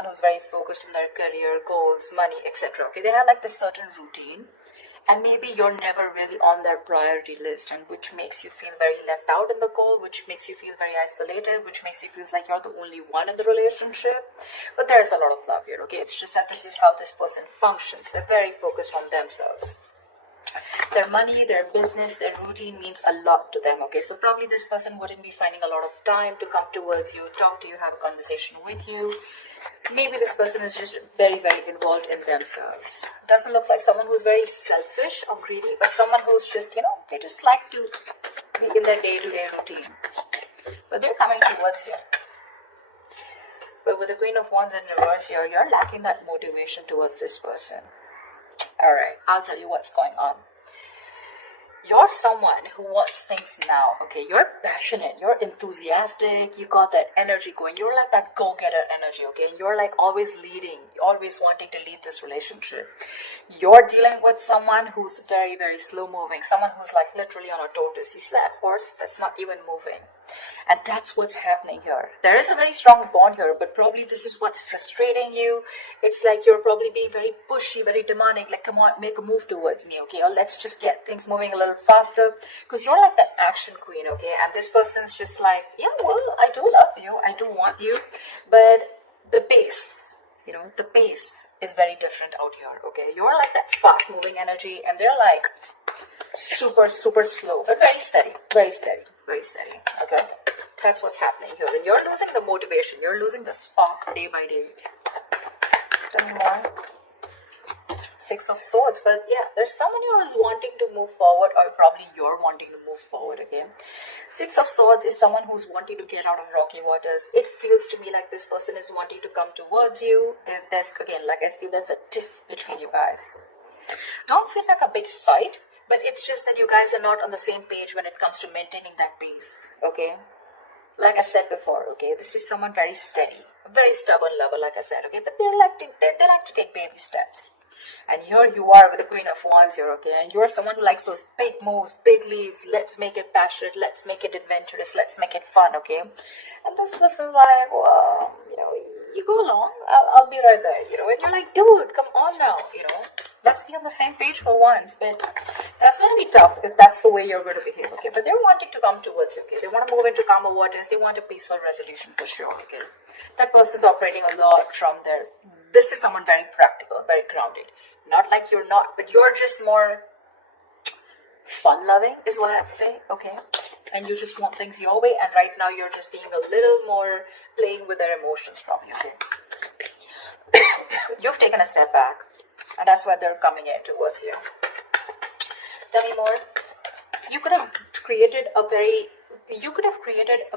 someone who's very focused on their career, goals, money, etc. Okay, they have like this certain routine, and maybe you're never really on their priority list, and which makes you feel very left out in the goal, which makes you feel very isolated, which makes you feel like you're the only one in the relationship. But there's a lot of love here, okay? It's just that this is how this person functions. They're very focused on themselves. Their money, their business, their routine means a lot to them, okay? So probably this person wouldn't be finding a lot of time to come towards you, talk to you, have a conversation with you. Maybe this person is just very, very involved in themselves. Doesn't look like someone who's very selfish or greedy, but someone who's just, they just like to be in their day-to-day routine. But they're coming towards you. But with the Queen of Wands in reverse here, you're lacking that motivation towards this person. Alright, I'll tell you what's going on. You're someone who wants things now, okay? You're passionate, you're enthusiastic, you got that energy going. You're like that go-getter energy, okay? You're like always leading, always wanting to lead this relationship. You're dealing with someone who's very, very slow-moving, someone who's like literally on a tortoise. You see that horse that's not even moving. And that's what's happening here. There is a very strong bond here, but probably this is what's frustrating you. It's like you're probably being very pushy, very demanding, like, come on, make a move towards me, okay? Or let's just get things moving a little faster. Because you're like the action queen, okay? And this person's just like, yeah, well, I do love you, I do want you, but the pace, the pace is very different out here, okay? You're like that fast-moving energy, and they're like super, super slow, but very steady, very steady. Very steady, okay? That's what's happening here. And you're losing the motivation. You're losing the spark day by day. Tell me more. Six of Swords. But yeah, there's someone who is wanting to move forward, or probably you're wanting to move forward again. Six of Swords is someone who's wanting to get out of rocky waters. It feels to me like this person is wanting to come towards you. There's, again, like I feel there's a tiff between you guys. Don't feel like a big fight. But it's just that you guys are not on the same page when it comes to maintaining that pace, okay? Like I said before, okay, this is someone very steady, very stubborn lover, like I said, okay? But they like to take baby steps. And here you are with the Queen of Wands here, okay? And you're someone who likes those big moves, big leaves. Let's make it passionate. Let's make it adventurous. Let's make it fun, okay? And this person's like, well, you go along. I'll be right there, And you're like, dude, come on now, Let's be on the same page for once. But that's going to be tough if that's the way you're going to behave, okay? But they're wanting to come towards you, okay? They want to move into calmer waters. They want a peaceful resolution for sure, okay? That person's operating a lot from their... This is someone very practical, very grounded. Not like you're not, but you're just more fun-loving is what I'd say, okay? And you just want things your way, and right now you're just being a little more playing with their emotions probably, okay? You've taken a step back. And that's why they're coming in towards you. Tell me more. You could have created a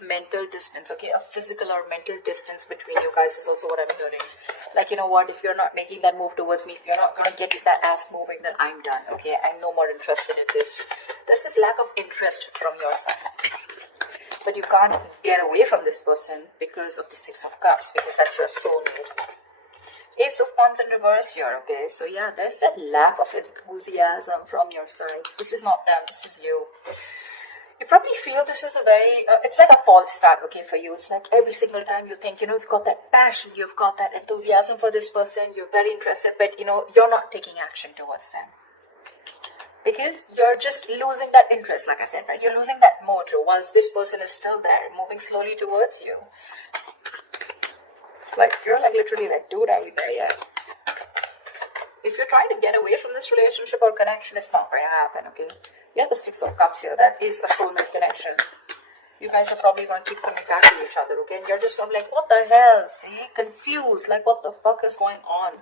mental distance, okay? A physical or mental distance between you guys is also what I'm hearing. Like, you know what? If you're not making that move towards me, if you're not going to get that ass moving, then I'm done, okay? I'm no more interested in this. This is lack of interest from your side. But you can't get away from this person because of the Six of Cups, because that's your soulmate. Ace of Wands in reverse here, okay? So yeah, there's that lack of enthusiasm from your side. This is not them, this is you. You probably feel this is a very, it's like a false start, okay, for you. It's like every single time you think, you've got that passion, you've got that enthusiasm for this person, you're very interested, but, you're not taking action towards them. Because you're just losing that interest, like I said, right? You're losing that mojo whilst this person is still there, moving slowly towards you. Like, you're like literally like, dude, are we there yet? If you're trying to get away from this relationship or connection, it's not going to happen, okay? You have the Six of Cups here. That is a soulmate connection. You guys are probably going to keep coming back to each other, okay? And you're just going to be like, what the hell? See? Confused. Like, what the fuck is going on?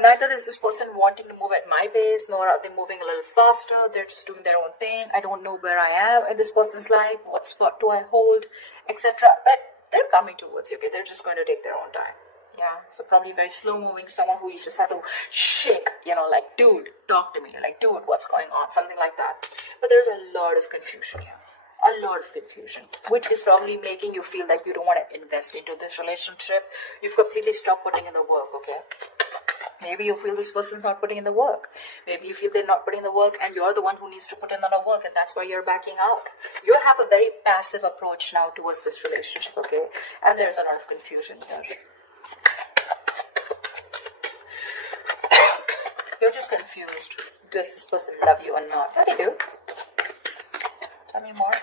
Neither is this person wanting to move at my pace, nor are they moving a little faster. They're just doing their own thing. I don't know where I am in this person's life. What spot do I hold? Etc. But they're coming towards you, okay? They're just going to take their own time. Yeah, so probably very slow moving, someone who you just have to shake, like, dude, talk to me, like, dude, what's going on, something like that. But there's a lot of confusion here, a lot of confusion, which is probably making you feel like you don't want to invest into this relationship. You've completely stopped putting in the work, okay? Maybe you feel this person's not putting in the work. Maybe you feel they're not putting in the work and you're the one who needs to put in the work, and that's why you're backing out. You have a very passive approach now towards this relationship, okay? And there's a lot of confusion here. just confused. Does this person love you or not? Yeah, they do. Tell me more.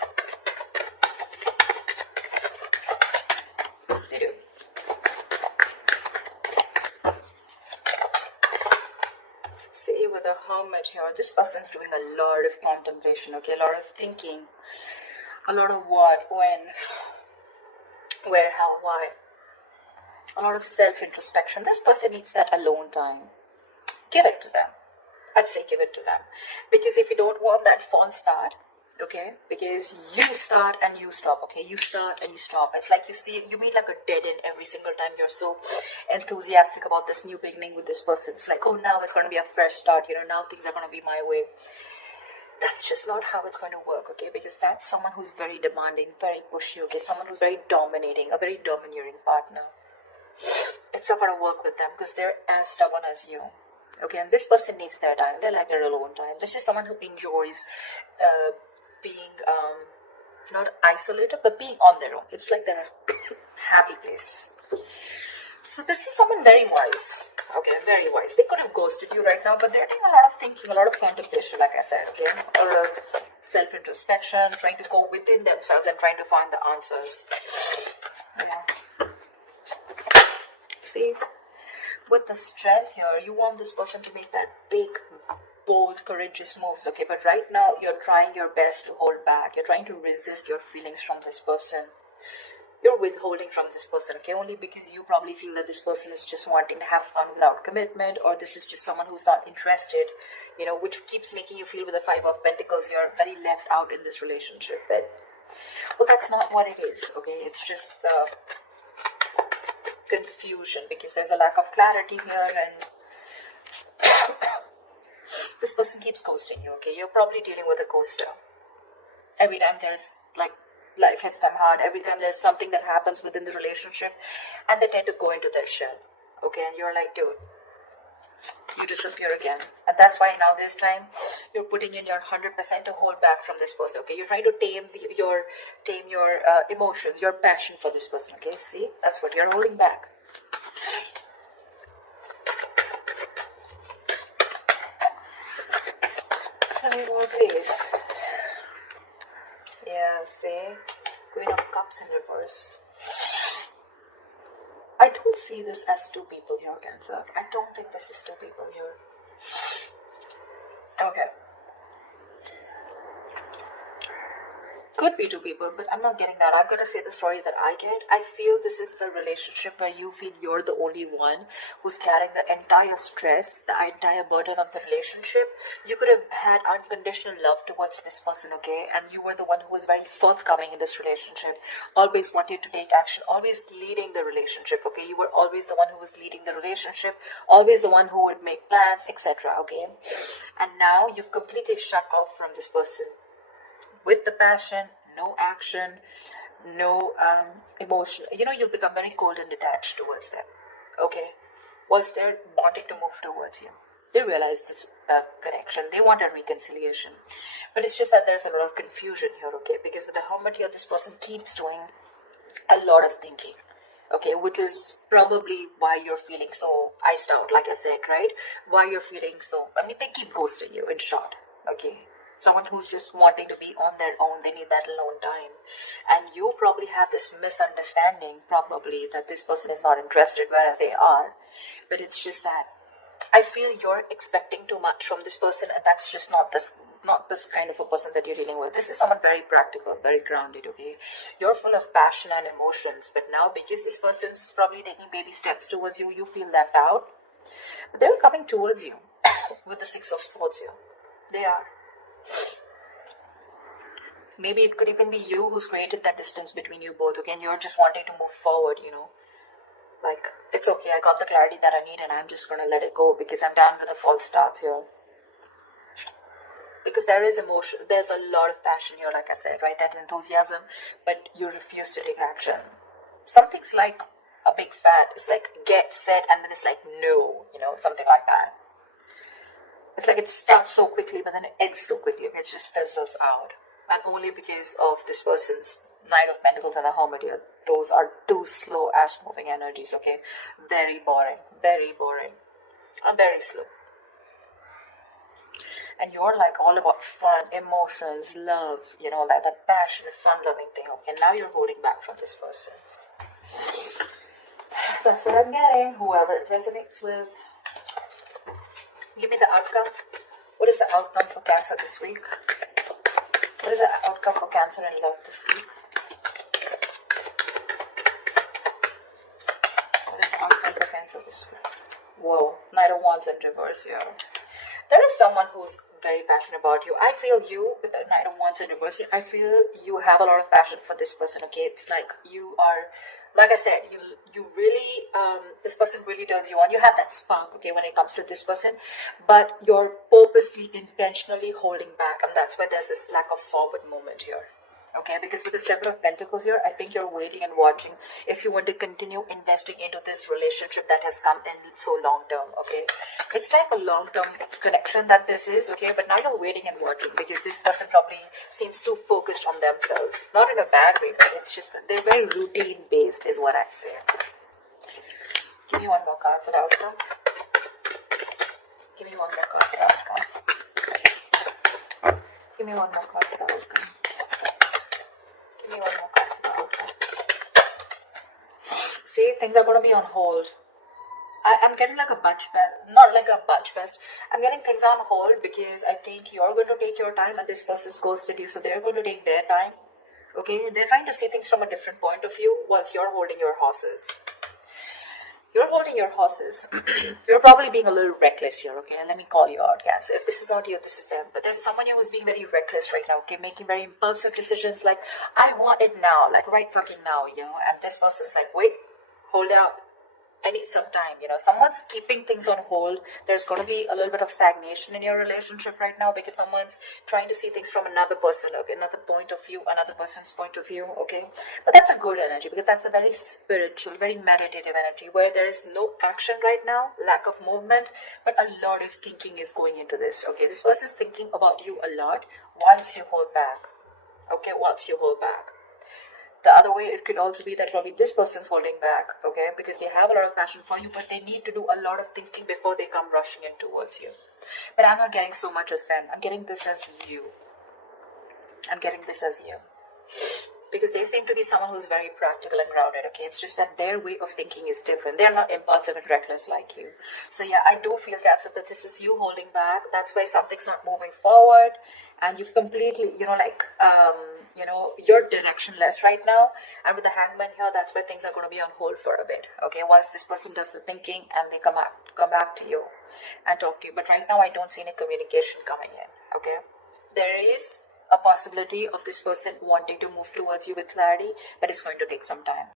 They do. See, with the Hermit here, this person's doing a lot of contemplation, okay? A lot of thinking. A lot of what, when, where, how, why. A lot of self-introspection. This person needs that alone time. Give it to them. I'd say give it to them. Because if you don't want that false start, okay, because you start and you stop, okay, you start and you stop. It's like you meet like a dead end every single time. You're so enthusiastic about this new beginning with this person. It's like, oh, now it's going to be a fresh start, now things are going to be my way. That's just not how it's going to work, okay, because that's someone who's very demanding, very pushy, okay, someone who's very dominating, a very domineering partner. It's not going to work with them because they're as stubborn as you. Okay, and this person needs their time. They like their alone time. This is someone who enjoys being not isolated, but being on their own. It's like their happy place. So this is someone very wise. Okay, very wise. They could have ghosted you right now, but they're doing a lot of thinking, a lot of contemplation, like I said. Okay, a lot of self-introspection, trying to go within themselves and trying to find the answers. Yeah. See? With the strength here, you want this person to make that big, bold, courageous moves, okay? But right now, you're trying your best to hold back. You're trying to resist your feelings from this person. You're withholding from this person, okay? Only because you probably feel that this person is just wanting to have fun without commitment, or this is just someone who's not interested, which keeps making you feel with the Five of Pentacles, you're very left out in this relationship. But, well, that's not what it is, okay? It's just confusion because there's a lack of clarity here, and this person keeps ghosting you, okay? You're probably dealing with a ghoster. Every time there's like life hits them hard, every time there's something that happens within the relationship, and they tend to go into their shell, okay? And you're like, dude, you disappear again. And that's why now this time you're putting in your 100% to hold back from this person, okay? You're trying to tame your emotions, your passion for this person, okay? See, that's what you're holding back. Tell me more, please. Yeah, see, Queen of Cups in reverse. I don't see this as two people here, Cancer. I don't think this is two people here. Okay. Could be two people, but I'm not getting that. I'm going to say the story that I get. I feel this is a relationship where you feel you're the only one who's carrying the entire stress, the entire burden of the relationship. You could have had unconditional love towards this person, okay? And you were the one who was very forthcoming in this relationship, always wanted to take action, always leading the relationship, okay? You were always the one who was leading the relationship, always the one who would make plans, etc., okay? And now you've completely shut off from this person. With the passion, no action, no emotion. You've become very cold and detached towards them. Okay. Whilst they're wanting to move towards you. They realize this connection. They want a reconciliation. But it's just that there's a lot of confusion here, okay? Because with the Hermit here, this person keeps doing a lot of thinking. Okay, which is probably why you're feeling so iced out, like I said, right? Why you're feeling so... they keep ghosting you, in short. Okay. Someone who's just wanting to be on their own, they need that alone time. And you probably have this misunderstanding, probably, that this person is not interested, whereas they are. But it's just that I feel you're expecting too much from this person, and that's just not this kind of a person that you're dealing with. This is someone very practical, very grounded, okay? You're full of passion and emotions, but now because this person's probably taking baby steps towards you, you feel left out. But they're coming towards you with the Six of Swords here. They are. Maybe it could even be you who's created that distance between you both. Again, you're just wanting to move forward, Like, it's okay, I got the clarity that I need and I'm just going to let it go because I'm done with the false starts here. Because there is emotion, there's a lot of passion here, like I said, right? That enthusiasm, but you refuse to take action. Something's like a big fat, it's like get set and then it's like no, something like that. It's like it starts so quickly, but then it ends so quickly. It just fizzles out. And only because of this person's Knight of Pentacles and the Hermit here. Those are two slow-ass moving energies, okay? Very boring. Very boring. And very slow. And you're like all about fun, emotions, love, like that passionate, fun-loving thing. Okay, now you're holding back from this person. That's what I'm getting. Whoever it resonates with. Give me the outcome. What is the outcome for Cancer this week? What is the outcome for Cancer in love this week? What is the outcome for Cancer this week? Whoa, Knight of Wands in reverse here. There is someone who's very passionate about you. I feel you with the Knight of Wands in reverse. I feel you have a lot of passion for this person. Okay, it's like you are, like I said, you really, this person really turns you on. You have that spark, okay, when it comes to this person, but you're purposely, intentionally holding back, and that's why there's this lack of forward movement here. Okay, because with the Seven of Pentacles here, I think you're waiting and watching if you want to continue investing into this relationship that has come in so long term. Okay, it's like a long term connection that this is. Okay, but now you're waiting and watching because this person probably seems too focused on themselves. Not in a bad way, but it's just that they're very routine based, is what I'd say. Give me one more card for the outcome. Give me one more card for the outcome. Give me one more card for the outcome. Give me one more card for the outcome. See, things are going to be on hold. I'm getting like a bunch fest, not like a bunch fest. I'm getting things on hold because I think you're going to take your time and this person's ghosted you, so they're going to take their time. Okay, they're trying to see things from a different point of view whilst you're holding your horses. You're holding your horses. You're probably being a little reckless here, okay? Let me call you out, Cancer. If this is not you, this is them. But there's someone who is being very reckless right now, okay? Making very impulsive decisions like, I want it now, like right fucking now, And this person's like, wait, hold up. I need some time, Someone's keeping things on hold. There's going to be a little bit of stagnation in your relationship right now because someone's trying to see things from another person, okay? Another point of view, another person's point of view, okay? But that's a good energy because that's a very spiritual, very meditative energy where there is no action right now, lack of movement, but a lot of thinking is going into this, okay? This person's thinking about you a lot once you hold back, okay? Once you hold back. The other way, it could also be that probably this person's holding back, okay, because they have a lot of passion for you, but they need to do a lot of thinking before they come rushing in towards you. But I'm not getting so much as them. I'm getting this as you. I'm getting this as you. Because they seem to be someone who's very practical and grounded, okay? It's just that their way of thinking is different. They're not impulsive and reckless like you. So yeah, I do feel, Cancer, that this is you holding back. That's why something's not moving forward. And you've completely, you're directionless right now. And with the Hangman here, that's why things are going to be on hold for a bit, okay? Once this person does the thinking and they come back to you and talk to you. But right now, I don't see any communication coming in, okay? There is a possibility of this person wanting to move towards you with clarity, but it's going to take some time.